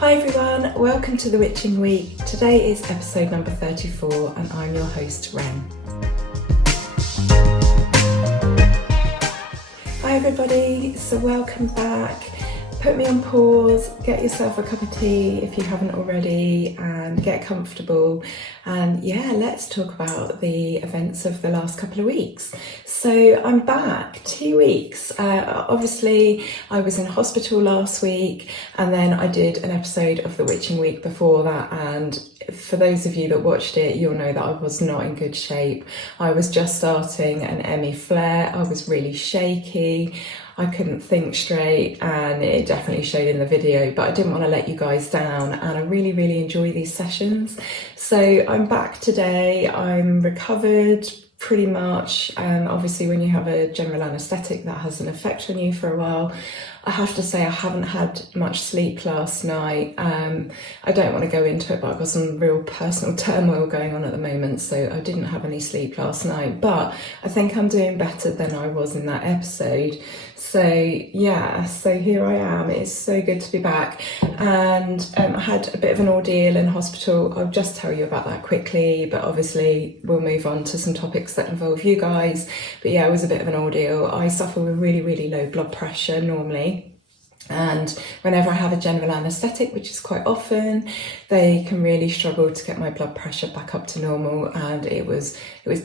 Hi everyone, welcome to the Witching Week. Today is episode number 34 and I'm your host, Wren. Hi everybody, so welcome back. Put me on pause, get yourself a cup of tea if you haven't already, and get comfortable. And yeah, let's talk about the events of the last couple of weeks. So I'm back 2 weeks. Obviously, I was in hospital last week, and then I did an episode of the Witching Week before that. And for those of you that watched it, you'll know that I was not in good shape. I was just starting an ME flare. I was really shaky. I couldn't think straight, and it definitely showed in the video, but I didn't want to let you guys down, and I really enjoy these sessions. So I'm back today. I'm recovered pretty much. Obviously when you have a general anaesthetic, that has an effect on you for a while. I have to say I haven't had much sleep last night. I don't want to go into it, but I've got some real personal turmoil going on at the moment, so I didn't have any sleep last night, but I think I'm doing better than I was in that episode. So yeah, so here I am. It's so good to be back, and I had a bit of an ordeal in hospital. I'll just tell you about that quickly, but obviously we'll move on to some topics that involve you guys. But yeah, it was a bit of an ordeal. I suffer with really low blood pressure normally, and whenever I have a general anaesthetic, which is quite often, they can really struggle to get my blood pressure back up to normal, and it was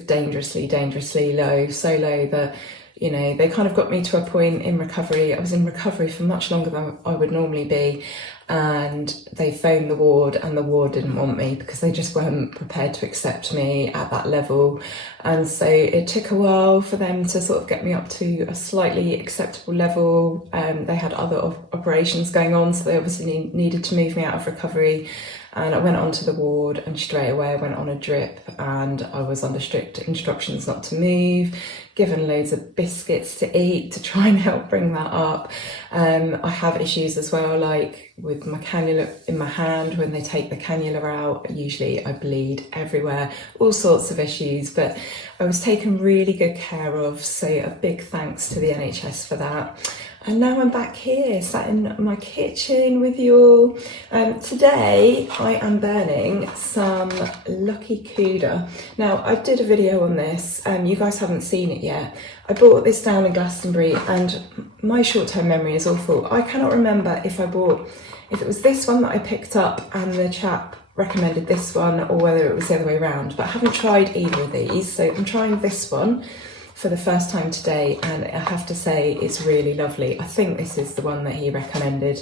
dangerously low, so low that, you know, they kind of got me to a point in recovery. I was in recovery for much longer than I would normally be, and they phoned the ward, and the ward didn't want me because they just weren't prepared to accept me at that level. And so it took a while for them to sort of get me up to a slightly acceptable level. They had other operations going on, so they obviously needed to move me out of recovery. And I went onto the ward, and straight away I went on a drip, and I was under strict instructions not to move, given loads of biscuits to eat to try and help bring that up. I have issues as well, like with my cannula in my hand. When they take the cannula out, usually I bleed everywhere, all sorts of issues, but I was taken really good care of, so a big thanks to the NHS for that. And now I'm back here, sat in my kitchen with you all. Today I am burning some Lucky Cuppa. Now, I did a video on this, you guys haven't seen it yet. I bought this down in Glastonbury, and my short-term memory is awful. I cannot remember if it was this one that I picked up and the chap recommended this one, or whether it was the other way around, but I haven't tried either of these. So I'm trying this one for the first time today, and I have to say it's really lovely. I think this is the one that he recommended,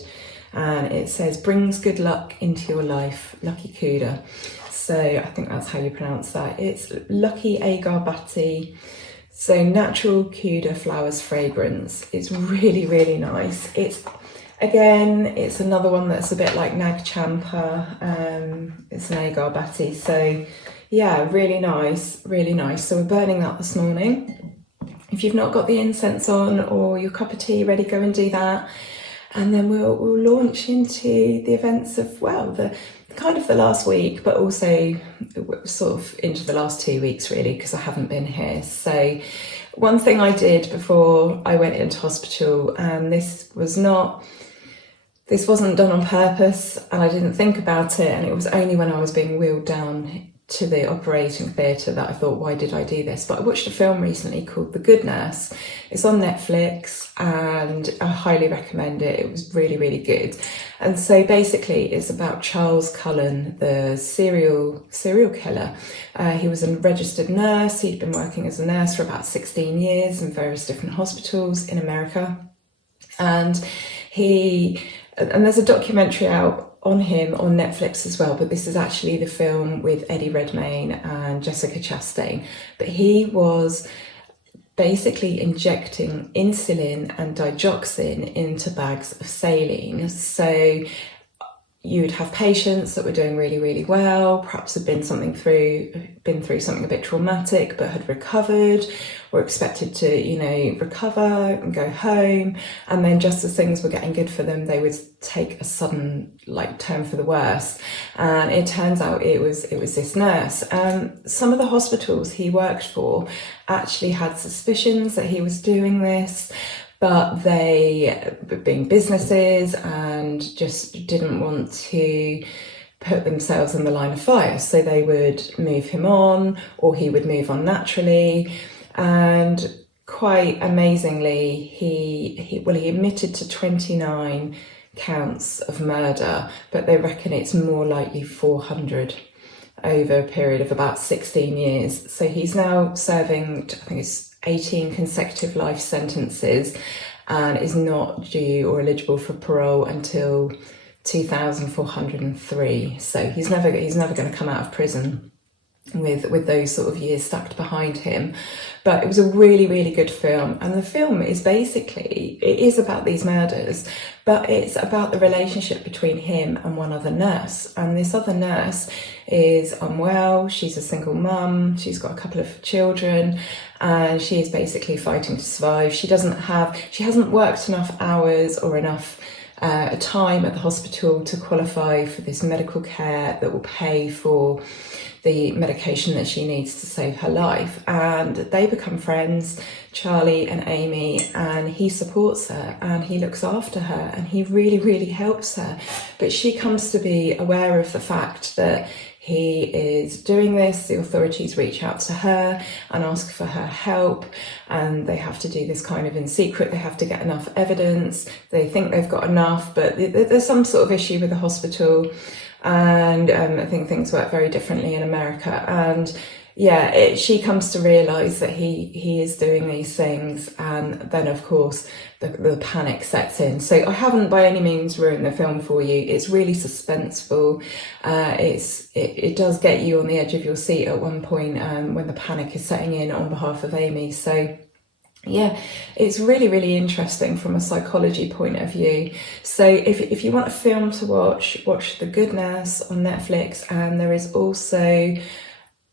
and it says brings good luck into your life, Lucky Cuppa. So I think that's how you pronounce that. It's Lucky Agarbatti, so natural Cuppa flowers fragrance. It's really nice. It's another one that's a bit like Nag Champa. It's an Agarbatti, so yeah, really nice. So we're burning that this morning. If you've not got the incense on or your cup of tea ready, go and do that. And then we'll launch into the events of, well, the kind of the last week, but also sort of into the last 2 weeks really, because I haven't been here. So one thing I did before I went into hospital, and this wasn't done on purpose, and I didn't think about it, and it was only when I was being wheeled down to the operating theatre that I thought, why did I do this? But I watched a film recently called The Good Nurse. It's on Netflix, and I highly recommend it. It was really good. And so basically it's about Charles Cullen, the serial killer. He was a registered nurse. He'd been working as a nurse for about 16 years in various different hospitals in America. And there's a documentary out on him on Netflix as well, but this is actually the film with Eddie Redmayne and Jessica Chastain. But he was basically injecting insulin and digoxin into bags of saline. So you would have patients that were doing really well, perhaps had been through something a bit traumatic, but had recovered, were expected to, recover and go home. And then just as things were getting good for them, they would take a sudden turn for the worse. And it turns out it was this nurse. Some of the hospitals he worked for actually had suspicions that he was doing this, but they, being businesses, and just didn't want to put themselves in the line of fire, so they would move him on, or he would move on naturally. And quite amazingly, he admitted to 29 counts of murder, but they reckon it's more likely 400 over a period of about 16 years. So he's now serving, I think it's 18 consecutive life sentences, and is not due or eligible for parole until 2403. So he's never going to come out of prison with those sort of years stacked behind him. But it was a really, really good film, and the film is basically, it is about these murders, but it's about the relationship between him and one other nurse. And this other nurse is unwell, she's a single mum, she's got a couple of children, and she is basically fighting to survive. She hasn't worked enough hours or enough time at the hospital to qualify for this medical care that will pay for the medication that she needs to save her life. And they become friends, Charlie and Amy, and he supports her and he looks after her and he really, really helps her. But she comes to be aware of the fact that he is doing this. The authorities reach out to her and ask for her help, and they have to do this kind of in secret. They have to get enough evidence. They think they've got enough, but there's some sort of issue with the hospital, and I think things work very differently in America. And yeah, she comes to realise that he is doing these things, and then of course the panic sets in. So I haven't by any means ruined the film for you. It's really suspenseful. It does get you on the edge of your seat at one point when the panic is setting in on behalf of Amy. So yeah, it's really, really interesting from a psychology point of view. So if you want a film to watch The Good Nurse on Netflix, and there is also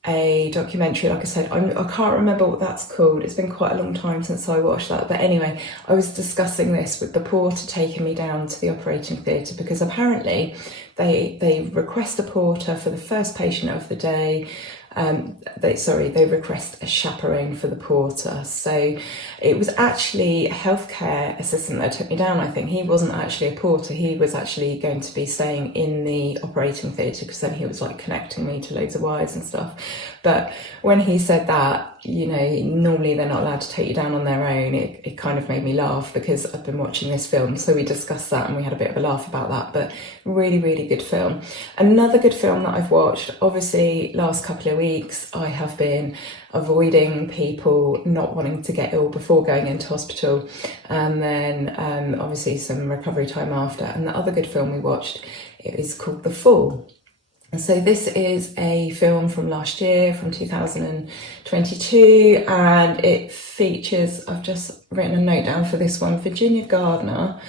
a documentary, like I said, I can't remember what that's called. It's been quite a long time since I watched that. But anyway, I was discussing this with the porter taking me down to the operating theatre, because apparently they request a porter for the first patient of the day. They request a chaperone for the porter. So it was actually a healthcare assistant that took me down. I think he wasn't actually a porter. He was actually going to be staying in the operating theatre, because then he was like connecting me to loads of wires and stuff. But when he said that, you know, normally they're not allowed to take you down on their own, it kind of made me laugh, because I've been watching this film. So we discussed that and we had a bit of a laugh about that. But really, really good film. Another good film that I've watched, obviously last couple of weeks I have been avoiding people not wanting to get ill before going into hospital, and then obviously some recovery time after. And the other good film we watched, it is called The Fall. And so this is a film from last year, from 2022, and it features, I've just written a note down for this one, Virginia Gardner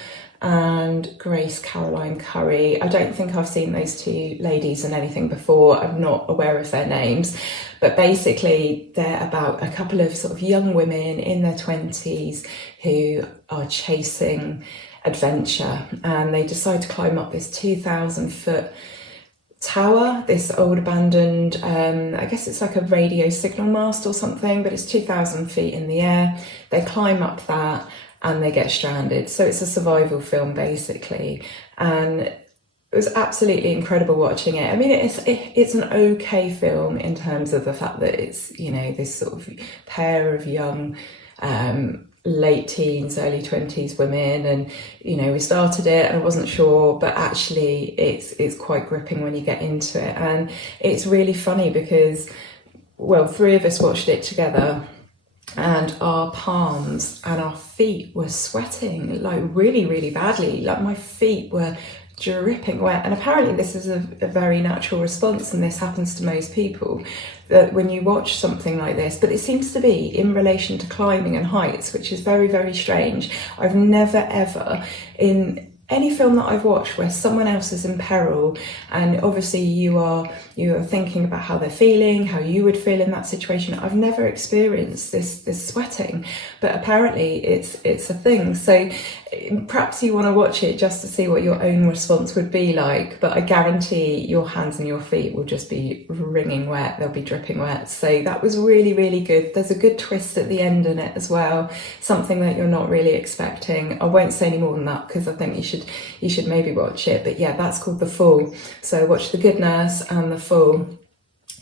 and Grace Caroline Curry. I don't think I've seen those two ladies in anything before. I'm not aware of their names, but basically they're about a couple of sort of young women in their 20s who are chasing adventure, and they decide to climb up this 2,000-foot tower, this old abandoned, I guess it's like a radio signal mast or something, but it's 2,000 feet in the air. They climb up that and they get stranded. So it's a survival film basically, and it was absolutely incredible watching it. I mean, it's an okay film in terms of the fact that it's, you know, this sort of pair of young late teens, early 20s women, and you know, we started it and I wasn't sure, but actually it's quite gripping when you get into it. And it's really funny because, well, three of us watched it together and our palms and our feet were sweating like really, really badly. Like my feet were dripping wet, and apparently this is a very natural response, and this happens to most people, that when you watch something like this, but it seems to be in relation to climbing and heights, which is very, very strange. I've never ever in any film that I've watched where someone else is in peril, and obviously you are thinking about how they're feeling, how you would feel in that situation. I've never experienced this sweating, but apparently it's a thing. So perhaps you want to watch it just to see what your own response would be like, but I guarantee your hands and your feet will just be wringing wet, they'll be dripping wet. So that was really, really good. There's a good twist at the end in it as well, something that you're not really expecting. I won't say any more than that because I think you should maybe watch it, but yeah, that's called The Fall. So watch The Good Nurse and The Fall.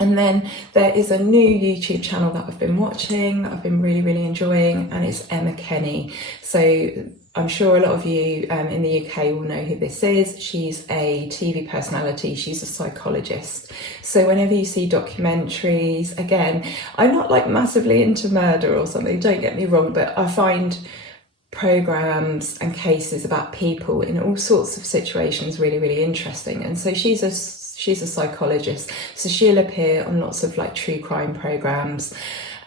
And then there is a new YouTube channel that I've been watching, I've been really, really enjoying, and it's Emma Kenny. So I'm sure a lot of you in the UK will know who this is. She's a TV personality, she's a psychologist. So whenever you see documentaries, again, I'm not like massively into murder or something, don't get me wrong, but I find programs and cases about people in all sorts of situations really, really interesting. And so she's a psychologist, so she'll appear on lots of like true crime programs,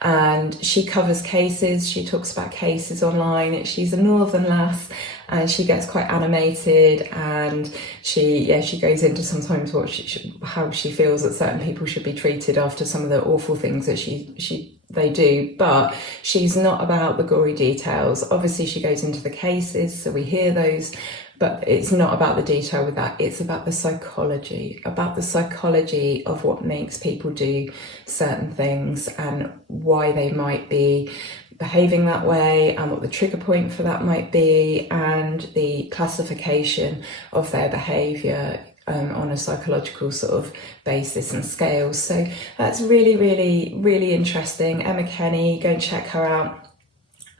and she covers cases, she talks about cases online. She's a northern lass and she gets quite animated, and she goes into sometimes how she feels that certain people should be treated after some of the awful things that they do, but she's not about the gory details. Obviously she goes into the cases, so we hear those, but it's not about the detail with that. It's about the psychology of what makes people do certain things and why they might be behaving that way, and what the trigger point for that might be, and the classification of their behaviour on a psychological sort of basis and scale. So that's really, really, really interesting. Emma Kenny, go and check her out.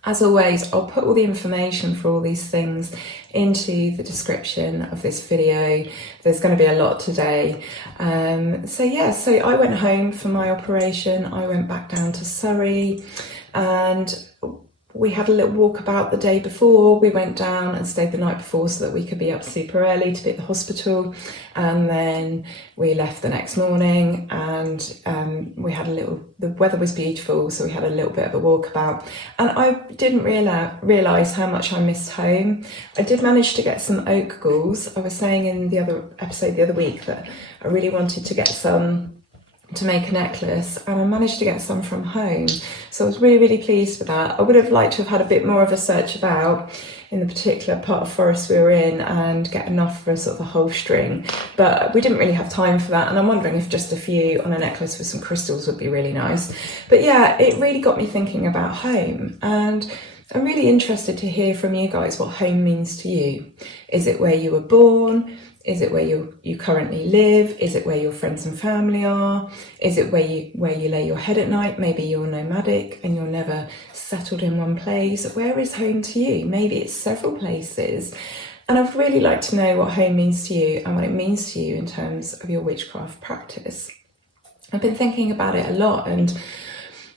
As always, I'll put all the information for all these things into the description of this video. There's going to be a lot today. So I went home for my operation. I went back down to Surrey, and we had a little walk about the day before. We went down and stayed the night before so that we could be up super early to be at the hospital, and then we left the next morning, and we had the weather was beautiful, so we had a little bit of a walkabout, and I didn't realise how much I missed home. I did manage to get some oak galls. I was saying in the other episode the other week that I really wanted to get some to make a necklace, and I managed to get some from home, so I was really, really pleased with that. I would have liked to have had a bit more of a search about in the particular part of forest we were in and get enough for a sort of a whole string, but we didn't really have time for that, and I'm wondering if just a few on a necklace with some crystals would be really nice. But yeah, it really got me thinking about home, and I'm really interested to hear from you guys what home means to you. Is it where you were born? Is it where you currently live? Is it where your friends and family are? Is it where you lay your head at night? Maybe you're nomadic and you're never settled in one place. Where is home to you? Maybe it's several places. And I'd really like to know what home means to you and what it means to you in terms of your witchcraft practice. I've been thinking about it a lot, and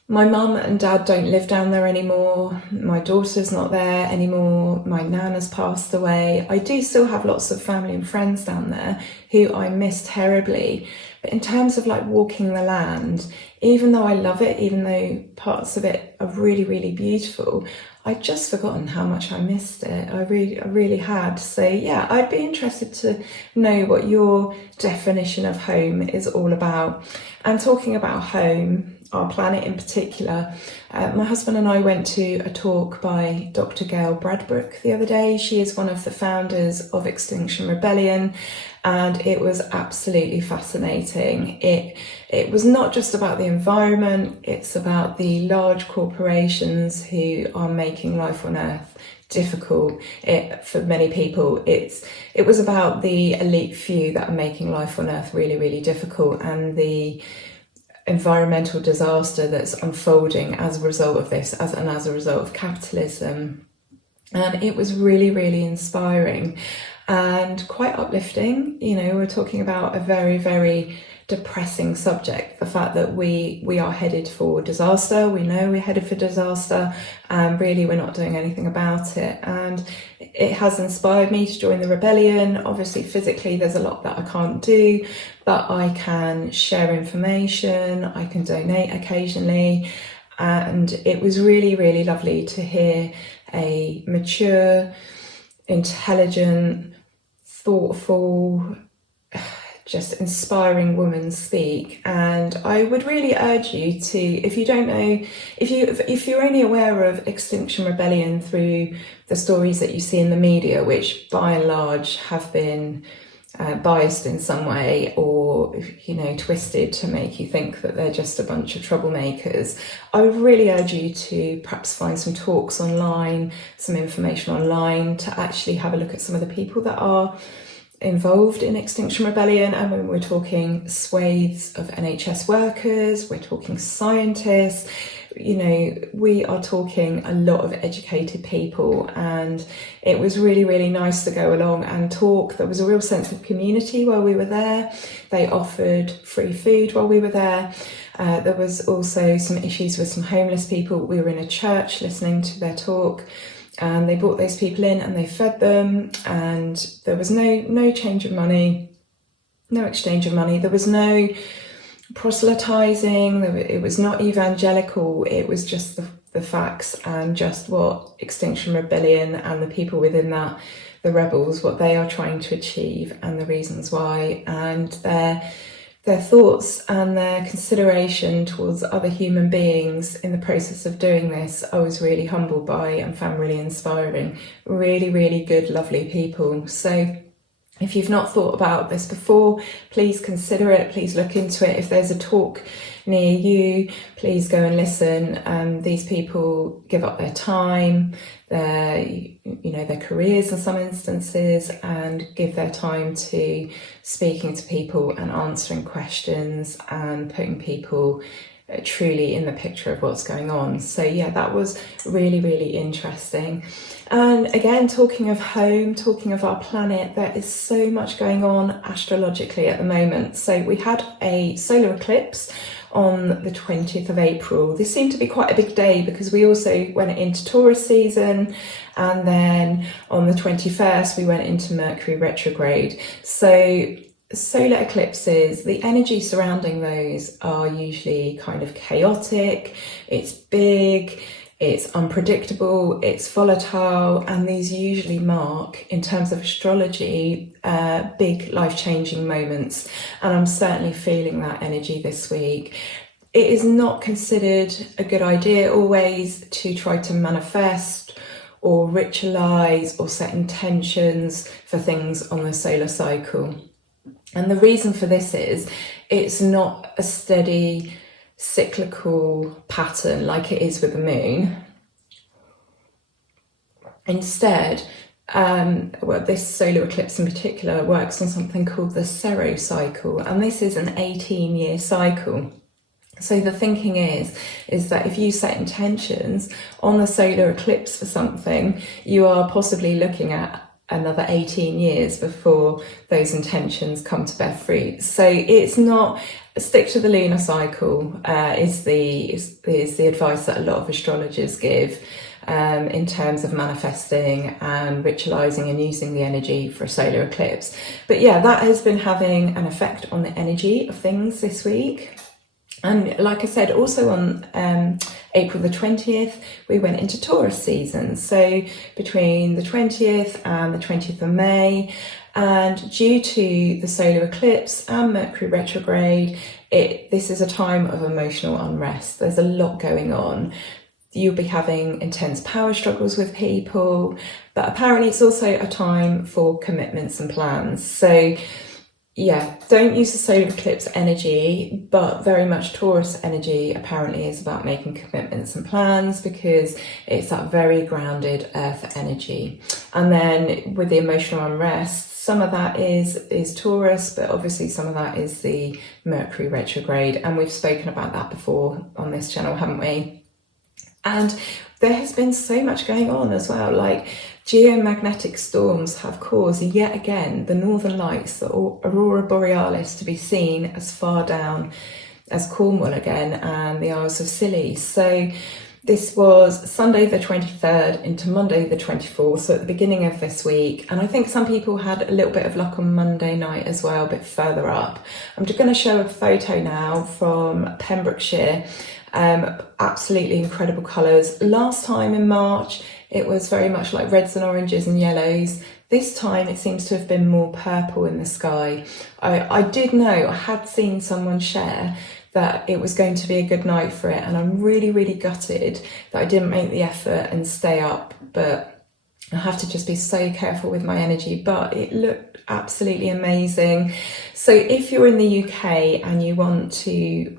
my mum and dad don't live down there anymore. My daughter's not there anymore. My nan has passed away. I do still have lots of family and friends down there who I miss terribly. But in terms of like walking the land, even though I love it, even though parts of it are really, really beautiful, I'd just forgotten how much I missed it. I really had. So yeah, I'd be interested to know what your definition of home is all about. And talking about home, our planet in particular, my husband and I went to a talk by Dr. Gail Bradbrook the other day. She is one of the founders of Extinction Rebellion, and it was absolutely fascinating. It was not just about the environment, it's about the large corporations who are making life on Earth difficult. For many people, it was about the elite few that are making life on Earth really, really difficult, and the environmental disaster that's unfolding as a result of this, as a result of capitalism. And it was really, really inspiring and quite uplifting. You know, we're talking about a very, very depressing subject, the fact that we are headed for disaster. We know we're headed for disaster, and really we're not doing anything about it. And it has inspired me to join the rebellion. Obviously physically there's a lot that I can't do, but I can share information, I can donate occasionally, and it was really, really lovely to hear a mature, intelligent, thoughtful, just inspiring women speak. And I would really urge you to, if you don't know, if you're only aware of Extinction Rebellion through the stories that you see in the media, which by and large have been biased in some way, or twisted to make you think that they're just a bunch of troublemakers, I would really urge you to perhaps find some talks online, some information online, to actually have a look at some of the people that are involved in Extinction Rebellion. And when we're talking swathes of NHS workers, we're talking scientists, we are talking a lot of educated people, and it was really, really nice to go along and talk. There was a real sense of community while we were there. They offered free food while we were there. There was also some issues with some homeless people. We were in a church listening to their talk, and they brought those people in and they fed them, and there was no change of money, no exchange of money. There was no proselytizing, it was not evangelical, it was just the facts and just what Extinction Rebellion and the people within that, the rebels, what they are trying to achieve and the reasons why, and their thoughts and their consideration towards other human beings in the process of doing this. I was really humbled by and found really inspiring. Really, really good, lovely people. So if you've not thought about this before, please consider it, please look into it. If there's a talk near you, please go and listen. These people give up their time, their careers in some instances, and give their time to speaking to people and answering questions and putting people truly in the picture of what's going on. So yeah, that was really, really interesting. And again, talking of home, talking of our planet, there is so much going on astrologically at the moment. So we had a solar eclipse on the 20th of April. This seemed to be quite a big day because we also went into Taurus season, and then on the 21st we went into Mercury retrograde. So solar eclipses, the energy surrounding those are usually kind of chaotic, it's big, it's unpredictable, it's volatile, and these usually mark, in terms of astrology, big life-changing moments. And I'm certainly feeling that energy this week. It is not considered a good idea always to try to manifest or ritualize or set intentions for things on the solar cycle. And the reason for this is it's not a steady cyclical pattern like it is with the moon. Instead, this solar eclipse in particular works on something called the Cero cycle, and this is an 18-year cycle. So the thinking is that if you set intentions on the solar eclipse for something, you are possibly looking at another 18 years before those intentions come to bear fruit. So it's not, stick to the lunar cycle is the advice that a lot of astrologers give in terms of manifesting and ritualizing and using the energy for a solar eclipse. But yeah, that has been having an effect on the energy of things this week. And like I said, also on April the 20th, we went into Taurus season. So between the 20th and the 20th of May, and due to the solar eclipse and Mercury retrograde, this is a time of emotional unrest. There's a lot going on. You'll be having intense power struggles with people, but apparently it's also a time for commitments and plans. So yeah, don't use the solar eclipse energy, but very much Taurus energy apparently is about making commitments and plans, because it's that very grounded earth energy. And then with the emotional unrest, some of that is Taurus, but obviously some of that is the Mercury retrograde. And we've spoken about that before on this channel, haven't we? And there has been so much going on as well, like geomagnetic storms have caused yet again the northern lights, the Aurora Borealis, to be seen as far down as Cornwall again and the Isles of Scilly. So this was Sunday the 23rd into Monday the 24th, so at the beginning of this week. And I think some people had a little bit of luck on Monday night as well, a bit further up. I'm just going to show a photo now from Pembrokeshire. Absolutely incredible colours. Last time in March, it was very much like reds and oranges and yellows. This time it seems to have been more purple in the sky. I did know, I had seen someone share that it was going to be a good night for it, and I'm really, really gutted that I didn't make the effort and stay up, but I have to just be so careful with my energy. But it looked absolutely amazing. So if you're in the UK and you want to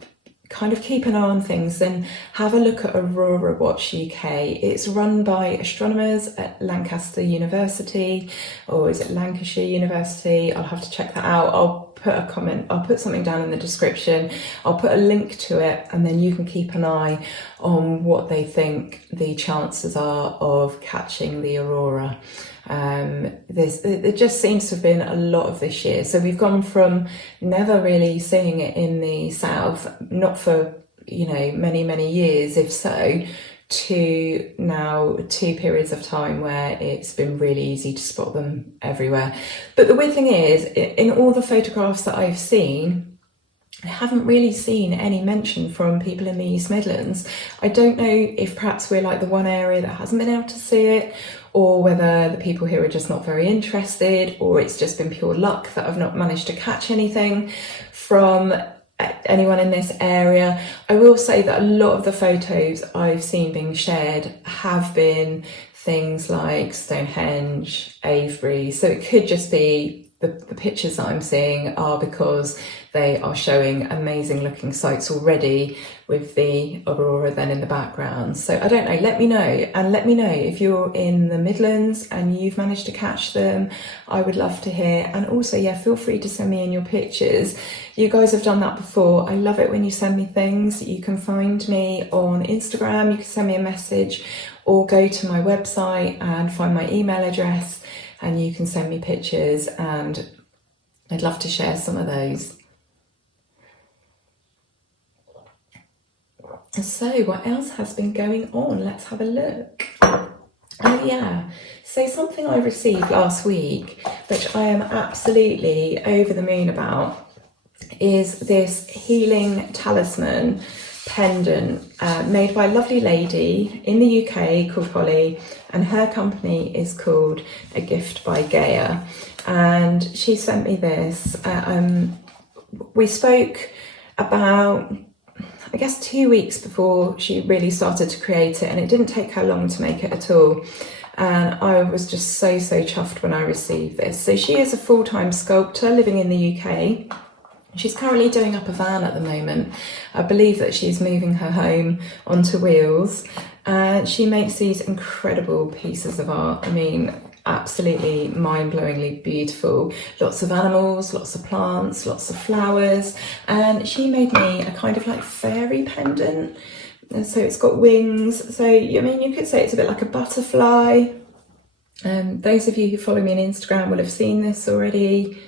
kind of keep an eye on things, then have a look at Aurora Watch UK. It's run by astronomers at Lancaster University, or is it Lancashire University? I'll have to check that out. I'll put something down in the description. I'll put a link to it, and then you can keep an eye on what they think the chances are of catching the aurora. There just seems to have been a lot of this year. So we've gone from never really seeing it in the south, not for, many, many years, if so, to now 2 periods of time where it's been really easy to spot them everywhere. But the weird thing is, in all the photographs that I've seen, I haven't really seen any mention from people in the East Midlands. I don't know if perhaps we're like the one area that hasn't been able to see it, or whether the people here are just not very interested, or it's just been pure luck that I've not managed to catch anything from anyone in this area. I will say that a lot of the photos I've seen being shared have been things like Stonehenge, Avebury, so it could just be the pictures that I'm seeing are because they are showing amazing looking sights already with the aurora then in the background. So I don't know, let me know, and let me know if you're in the Midlands and you've managed to catch them. I would love to hear. And also, yeah, feel free to send me in your pictures. You guys have done that before. I love it when you send me things. You can find me on Instagram, you can send me a message, or go to my website and find my email address, and you can send me pictures, and I'd love to share some of those. So what else has been going on? Let's have a look. Oh yeah, so something I received last week, which I am absolutely over the moon about, is this healing talisman pendant made by a lovely lady in the UK called Holly, and her company is called A Gift by Gaia, and she sent me this. We spoke about, I guess, 2 weeks before she really started to create it, and it didn't take her long to make it at all, and I was just so chuffed when I received this. So she is a full-time sculptor living in the UK. She's currently doing up a van at the moment. I believe that she's moving her home onto wheels, and she makes these incredible pieces of art. I mean, absolutely mind-blowingly beautiful. Lots of animals, lots of plants, lots of flowers, and she made me a kind of like fairy pendant. So it's got wings. So, I mean, you could say it's a bit like a butterfly. Those of you who follow me on Instagram will have seen this already,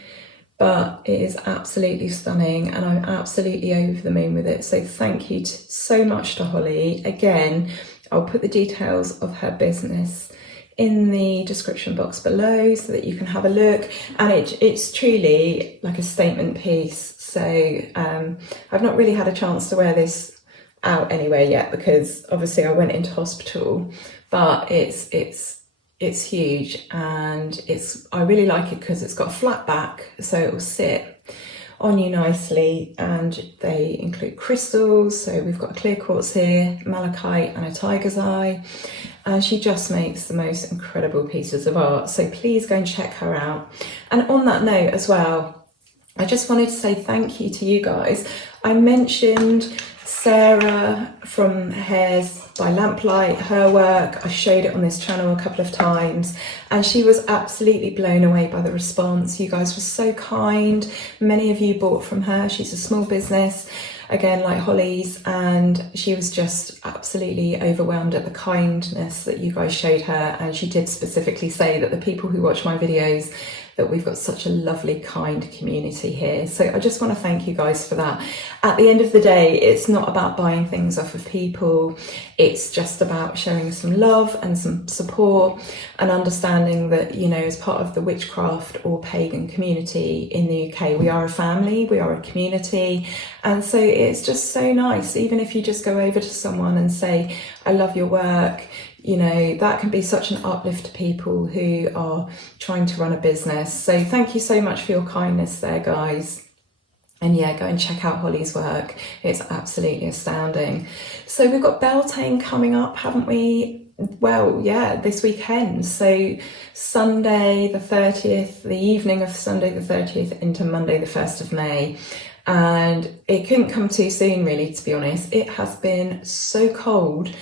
but it is absolutely stunning, and I'm absolutely over the moon with it. So thank you so much to Holly. Again, I'll put the details of her business in the description box below so that you can have a look, and it's truly like a statement piece. So I've not really had a chance to wear this out anywhere yet, because obviously I went into hospital, but it's huge, and I really like it because it's got a flat back, so it will sit on you nicely, and they include crystals. So we've got a clear quartz here, malachite, and a tiger's eye, and she just makes the most incredible pieces of art. So please go and check her out. And on that note as well, I just wanted to say thank you to you guys. I mentioned Sarah from Hairs by Lamplight, her work. I showed it on this channel a couple of times, and she was absolutely blown away by the response. You guys were so kind. Many of you bought from her. She's a small business, again, like Holly's, and she was just absolutely overwhelmed at the kindness that you guys showed her. And she did specifically say that the people who watch my videos, that we've got such a lovely, kind community here. So I just want to thank you guys for that. At the end of the day, it's not about buying things off of people. It's just about showing some love and some support, and understanding that, you know, as part of the witchcraft or pagan community in the UK, we are a family, we are a community. And so it's just so nice, even if you just go over to someone and say, I love your work, you know, that can be such an uplift to people who are trying to run a business. So thank you so much for your kindness there, guys. And yeah, go and check out Holly's work. It's absolutely astounding. So we've got Beltane coming up, haven't we? Well, yeah, this weekend. So Sunday the 30th, the evening of Sunday the 30th into Monday the 1st of May. And it couldn't come too soon, really, to be honest. It has been so cold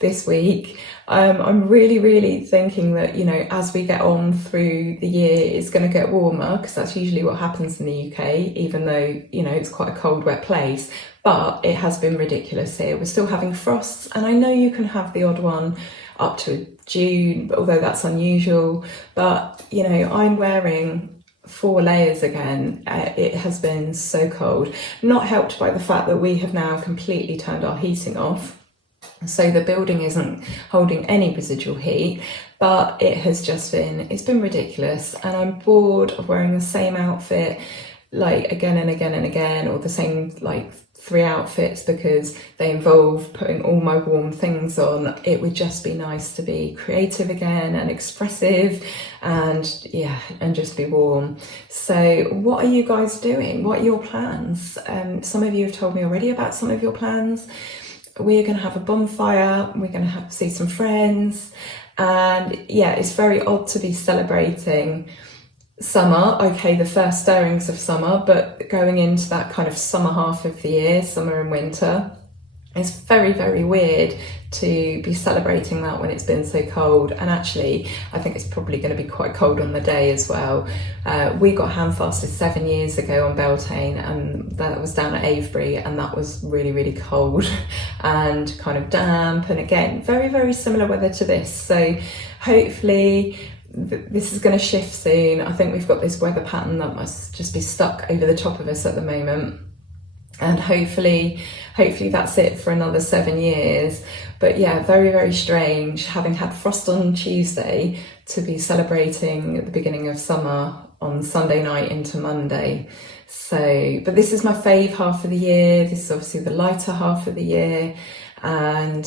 this week. I'm really thinking that, you know, as we get on through the year, it's going to get warmer, because that's usually what happens in the UK, even though, you know, it's quite a cold, wet place. But it has been ridiculous here. We're still having frosts, and I know you can have the odd one up to June, although that's unusual. But, you know, I'm wearing 4 layers again. It has been so cold, not helped by the fact that we have now completely turned our heating off. So the building isn't holding any residual heat, but it has just been, it's been ridiculous. And I'm bored of wearing the same outfit like again and again and again, or the same like 3 outfits, because they involve putting all my warm things on. It would just be nice to be creative again and expressive, and yeah, and just be warm. So what are you guys doing? What are your plans? Some of you have told me already about some of your plans. We're going to have a bonfire, we're going to see some friends, and yeah, it's very odd to be celebrating summer, okay, the first stirrings of summer, but going into that kind of summer half of the year, summer and winter, it's very weird to be celebrating that when it's been so cold. And actually, I think it's probably going to be quite cold on the day as well. We got hand fasted 7 years ago on Beltane, and that was down at Avebury, and that was really cold and kind of damp, and again, very similar weather to this. So hopefully this is going to shift soon. I think we've got this weather pattern that must just be stuck over the top of us at the moment. And hopefully that's it for another 7 years. But yeah, very strange, having had frost on Tuesday, to be celebrating the beginning of summer on Sunday night into Monday. So, but this is my fave half of the year. This is obviously the lighter half of the year, and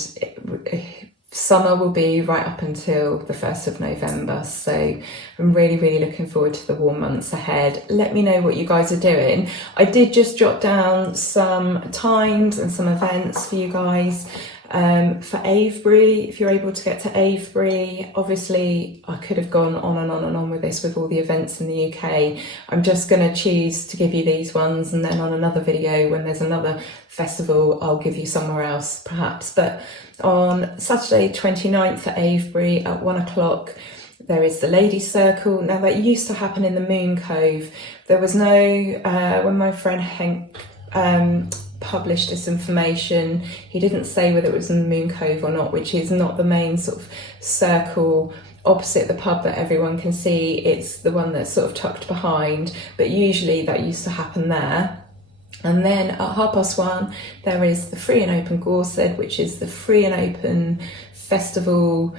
summer will be right up until the 1st of November. So I'm really looking forward to the warm months ahead. Let me know what you guys are doing. I did just jot down some times and some events for you guys. For Avebury, if you're able to get to Avebury, obviously I could have gone on and on with this with all the events in the UK. I'm just going to choose to give you these ones, and then on another video when there's another festival, I'll give you somewhere else perhaps. But on Saturday 29th at Avebury at 1 o'clock, there is the Ladies' Circle. Now that used to happen in the Moon Cove. There was no, when my friend Hank published this information, he didn't say whether it was in the Moon Cove or not, which is not the main sort of circle opposite the pub that everyone can see. It's the one that's sort of tucked behind, but usually that used to happen there. And then at 1:30 there is the Free and Open Gorsedd, which is the free and open festival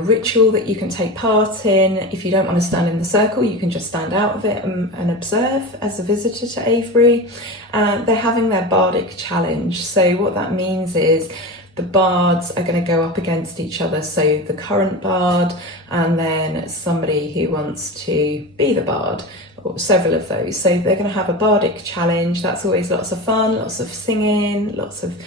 ritual that you can take part in. If you don't want to stand in the circle, you can just stand out of it and observe as a visitor to Avebury. They're having their bardic challenge. So what that means is the bards are going to go up against each other. So the current bard, and then somebody who wants to be the bard, or several of those. So they're going to have a bardic challenge. That's always lots of fun, lots of singing, lots of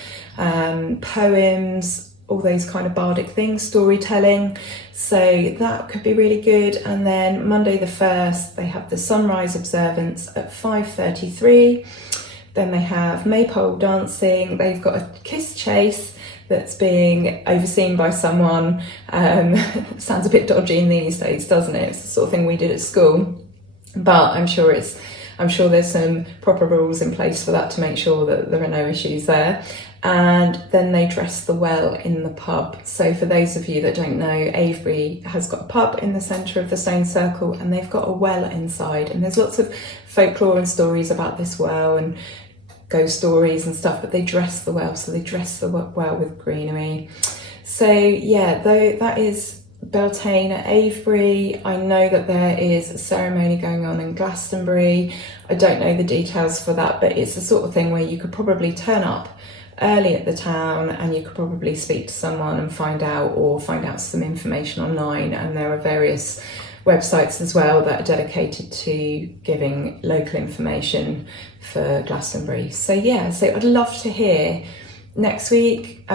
poems, all those kind of bardic things, storytelling. So that could be really good. And then Monday the 1st, they have the sunrise observance at 5:33. Then they have maypole dancing. They've got a kiss chase that's being overseen by someone. Sounds a bit dodgy in these days, doesn't it? It's the sort of thing we did at school, but I'm sure there's some proper rules in place for that to make sure that there are no issues there. And then they dress the well in the pub. So for those of you that don't know, Avebury has got a pub in the centre of the stone circle, and they've got a well inside, and there's lots of folklore and stories about this well and ghost stories and stuff, but they dress the well, so they dress the well with greenery. So yeah, though that is Beltane at Avebury. I know that there is a ceremony going on in Glastonbury. I don't know the details for that, but it's the sort of thing where you could probably turn up early at the town, and you could probably speak to someone and find out some information online. And there are various websites as well that are dedicated to giving local information for Glastonbury. So yeah, so I'd love to hear next week.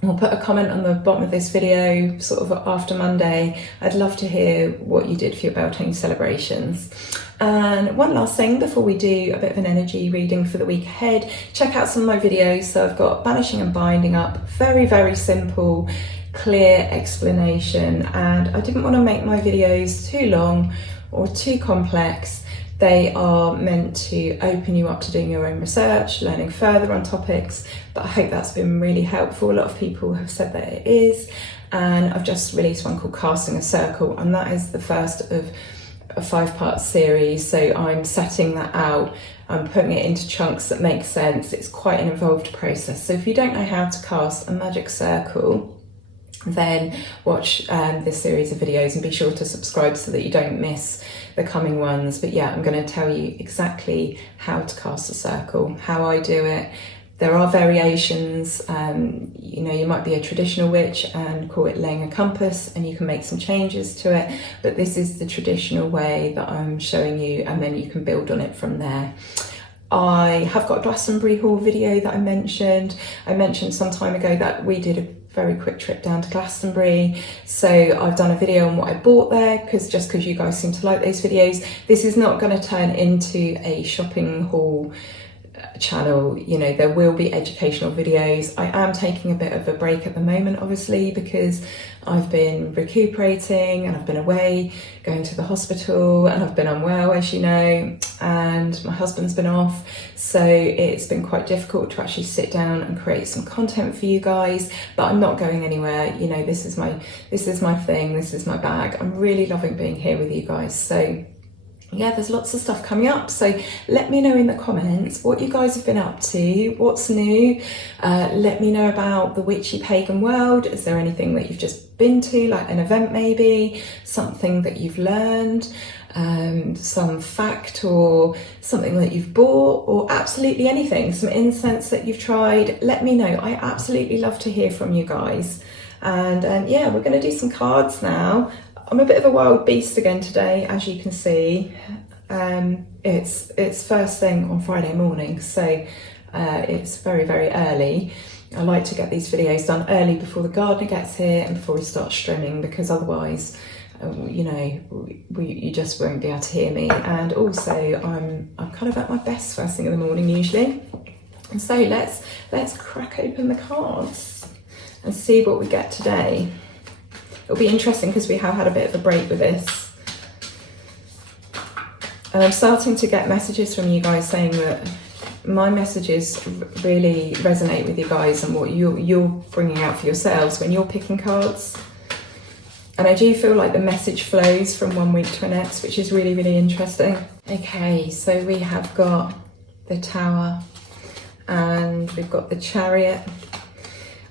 I'll put a comment on the bottom of this video, sort of after Monday. I'd love to hear what you did for your Beltane celebrations. And one last thing before we do a bit of an energy reading for the week ahead, check out some of my videos. So I've got banishing and binding up, very, very simple, clear explanation. And I didn't want to make my videos too long or too complex. They are meant to open you up to doing your own research, learning further on topics, but I hope that's been really helpful. A lot of people have said that it is, and I've just released one called Casting a Circle, and that is the first of a 5-part series. So I'm setting that out, I'm putting it into chunks that make sense. It's quite an involved process. So if you don't know how to cast a magic circle, then watch this series of videos and be sure to subscribe so that you don't miss the coming ones. But yeah, I'm going to tell you exactly how to cast a circle, how I do it. There are variations, you know, you might be a traditional witch and call it laying a compass, and you can make some changes to it, but this is the traditional way that I'm showing you, and then you can build on it from there. I have got a Glastonbury haul video that I mentioned some time ago that we did a very quick trip down to Glastonbury. So I've done a video on what I bought there, because you guys seem to like those videos. This is not going to turn into a shopping haul channel. You know, there will be educational videos. I am taking a bit of a break at the moment, obviously, because I've been recuperating and I've been away going to the hospital, and I've been unwell, as you know, and my husband's been off, so it's been quite difficult to actually sit down and create some content for you guys. But I'm not going anywhere. You know, this is my thing, this is my bag. I'm really loving being here with you guys. So yeah, there's lots of stuff coming up, so let me know in the comments what you guys have been up to, what's new. Let me know about the witchy pagan world. Is there anything that you've just been to, like an event maybe, something that you've learned, some fact or something that you've bought, or absolutely anything, some incense that you've tried. Let me know. I absolutely love to hear from you guys. And yeah, we're going to do some cards now. I'm a bit of a wild beast again today, as you can see. It's first thing on Friday morning, so it's very, very early. I like to get these videos done early before the gardener gets here and before we start streaming, because otherwise, you know, you just won't be able to hear me. And also, I'm kind of at my best first thing in the morning usually. And so let's crack open the cards and see what we get today. It'll be interesting because we have had a bit of a break with this. And I'm starting to get messages from you guys saying that my messages really resonate with you guys and what you're bringing out for yourselves when you're picking cards. And I do feel like the message flows from one week to the next, which is really, really interesting. Okay, so we have got the Tower, and we've got the Chariot,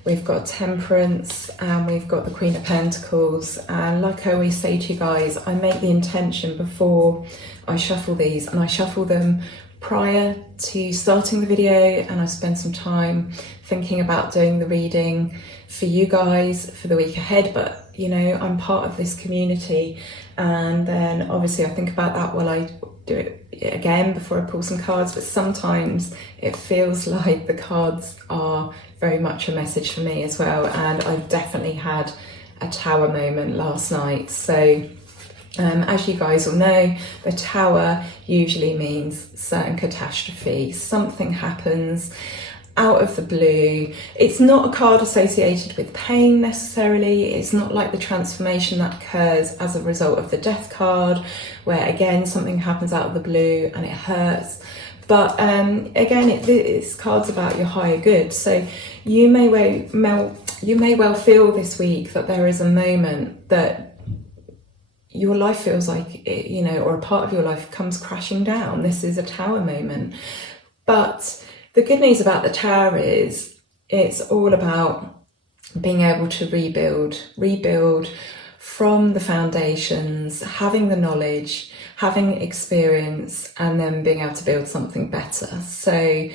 we've got Temperance, and we've got the Queen of Pentacles. And like I always say to you guys, I make the intention before I shuffle these, and I shuffle them prior to starting the video, and I spend some time thinking about doing the reading for you guys for the week ahead. But you know, I'm part of this community, and then obviously I think about that while I do it again before I pull some cards. But sometimes it feels like the cards are very much a message for me as well, and I've definitely had a Tower moment last night. So as you guys all know, the Tower usually means certain catastrophe. Something happens out of the blue. It's not a card associated with pain necessarily. It's not like the transformation that occurs as a result of the Death card, where again something happens out of the blue and it hurts. But again, it's cards about your higher good. So you may well feel this week that there is a moment that your life feels like it, you know, or a part of your life comes crashing down. This is a Tower moment. But the good news about the Tower is it's all about being able to rebuild from the foundations, having the knowledge, having experience, and then being able to build something better. So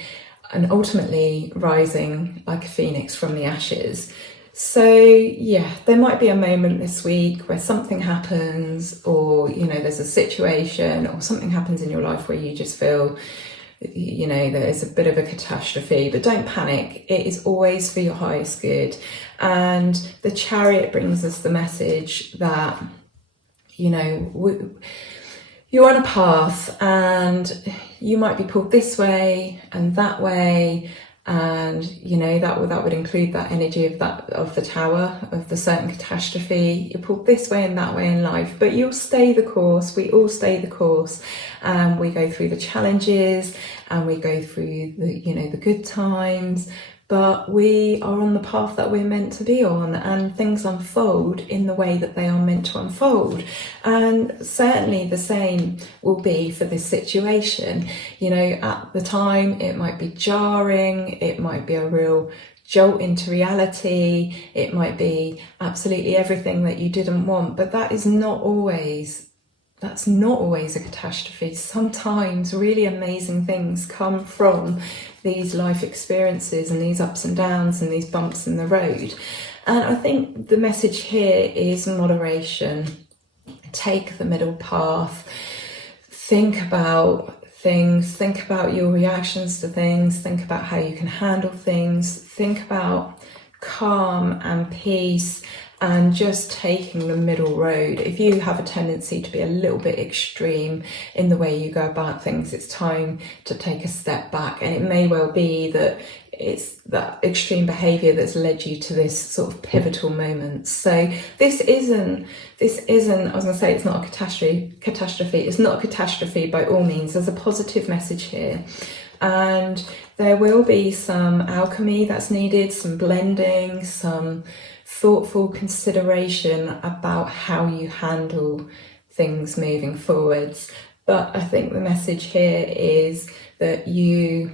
and ultimately rising like a phoenix from the ashes. So yeah, there might be a moment this week where something happens, or there's a situation or something happens in your life where you just feel there's a bit of a catastrophe, but don't panic. It is always for your highest good. And the Chariot brings us the message that you're on a path, and you might be pulled this way and that way, and that would include that energy of the Tower, of the certain catastrophe. You're pulled this way and that way in life, but you'll stay the course. We all stay the course, and we go through the challenges, and we go through the good times, but we are on the path that we're meant to be on, and things unfold in the way that they are meant to unfold. And certainly the same will be for this situation. At the time, it might be jarring, it might be a real jolt into reality, it might be absolutely everything that you didn't want, but that's not always a catastrophe. Sometimes really amazing things come from these life experiences and these ups and downs and these bumps in the road. And I think the message here is moderation. Take the middle path. Think about things. Think about your reactions to things. Think about how you can handle things. Think about calm and peace, and just taking the middle road. If you have a tendency to be a little bit extreme in the way you go about things, it's time to take a step back. And it may well be that it's that extreme behaviour that's led you to this sort of pivotal moment. So this isn't, I was going to say it's not a catastrophe. It's not a catastrophe by all means. There's a positive message here. And there will be some alchemy that's needed, some blending, some thoughtful consideration about how you handle things moving forwards. But I think the message here is that you're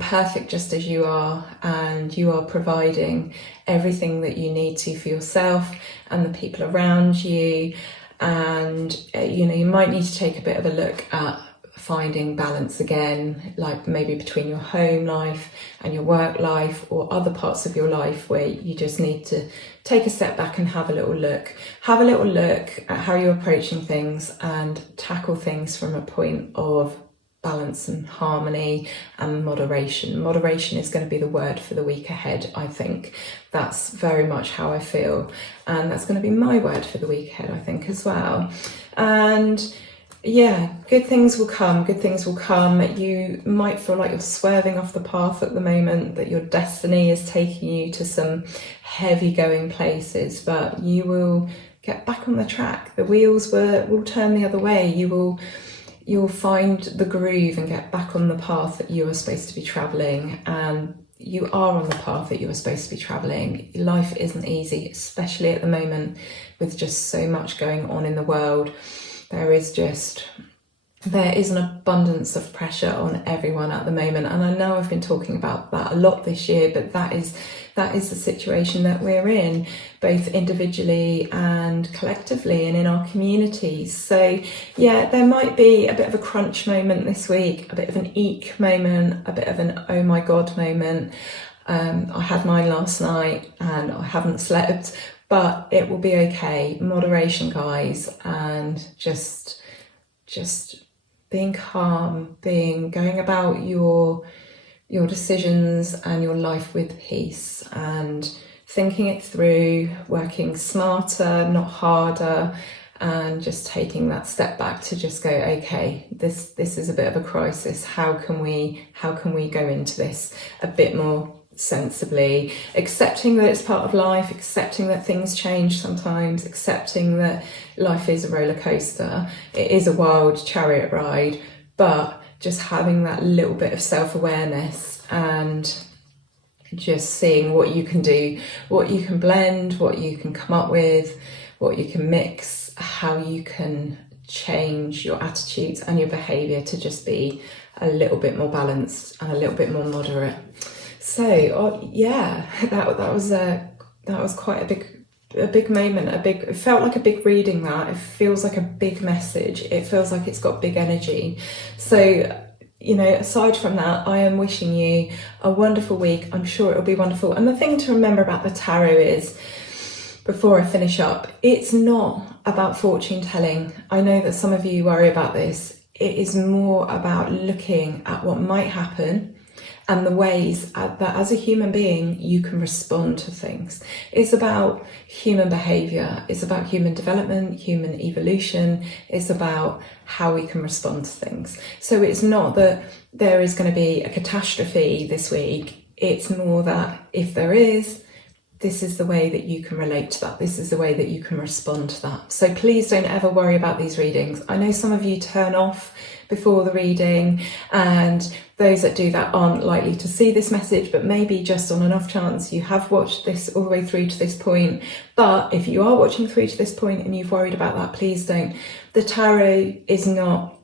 perfect just as you are, and you are providing everything that you need to for yourself and the people around you. And you might need to take a bit of a look at finding balance again, like maybe between your home life and your work life, or other parts of your life where you just need to take a step back and have a little look at how you're approaching things, and tackle things from a point of balance and harmony and moderation. Moderation is going to be the word for the week ahead. I think that's very much how I feel, and that's going to be my word for the week ahead, I think, as well. And yeah, good things will come. You might feel like you're swerving off the path at the moment, that your destiny is taking you to some heavy going places, but you will get back on the track. The wheels will turn the other way. You'll find the groove and get back on the path that you are supposed to be traveling. And you are on the path that you are supposed to be traveling. Life isn't easy, especially at the moment with just so much going on in the world. There is an abundance of pressure on everyone at the moment, and I know I've been talking about that a lot this year, but that is the situation that we're in, both individually and collectively and in our communities. So yeah, there might be a bit of a crunch moment this week, a bit of an eek moment, a bit of an oh my god moment. I had mine last night and I haven't slept, but it will be okay. Moderation, guys, and just being calm, going about your decisions and your life with peace, and thinking it through, working smarter, not harder, and just taking that step back to just go, okay, this is a bit of a crisis. How can we go into this a bit more sensibly, accepting that it's part of life, accepting that things change sometimes, accepting that life is a roller coaster, it is a wild chariot ride, but just having that little bit of self-awareness and just seeing what you can do, what you can blend, what you can come up with, what you can mix, how you can change your attitudes and your behaviour to just be a little bit more balanced and a little bit more moderate. So yeah, that was quite a big moment. It felt like a big reading. That it feels like a big message. It feels like it's got big energy. So you know, aside from that, I am wishing you a wonderful week. I'm sure it'll be wonderful. And the thing to remember about the tarot is, before I finish up, it's not about fortune telling. I know that some of you worry about this. It is more about looking at what might happen and the ways that as a human being you can respond to things. It's about human behaviour, it's about human development, human evolution, it's about how we can respond to things. So it's not that there is going to be a catastrophe this week, it's more that if there is, this is the way that you can relate to that. This is the way that you can respond to that. So please don't ever worry about these readings. I know some of you turn off before the reading, and those that do that aren't likely to see this message, but maybe just on an off chance you have watched this all the way through to this point. But if you are watching through to this point and you've worried about that, please don't. The tarot is not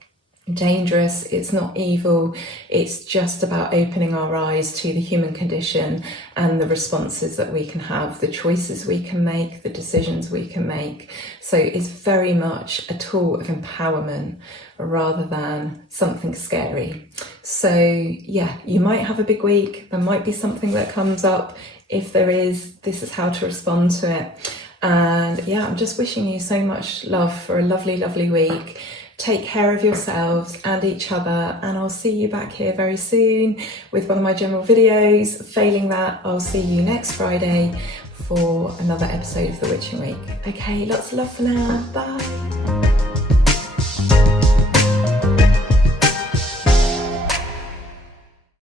dangerous, it's not evil, it's just about opening our eyes to the human condition and the responses that we can have, the choices we can make, the decisions we can make. So it's very much a tool of empowerment rather than something scary. So yeah, you might have a big week, there might be something that comes up. If there is, this is how to respond to it. And yeah, I'm just wishing you so much love for a lovely, lovely week. Take care of yourselves and each other, and I'll see you back here very soon with one of my general videos. Failing that, I'll see you next Friday for another episode of The Witching Week. Okay, lots of love for now. Bye.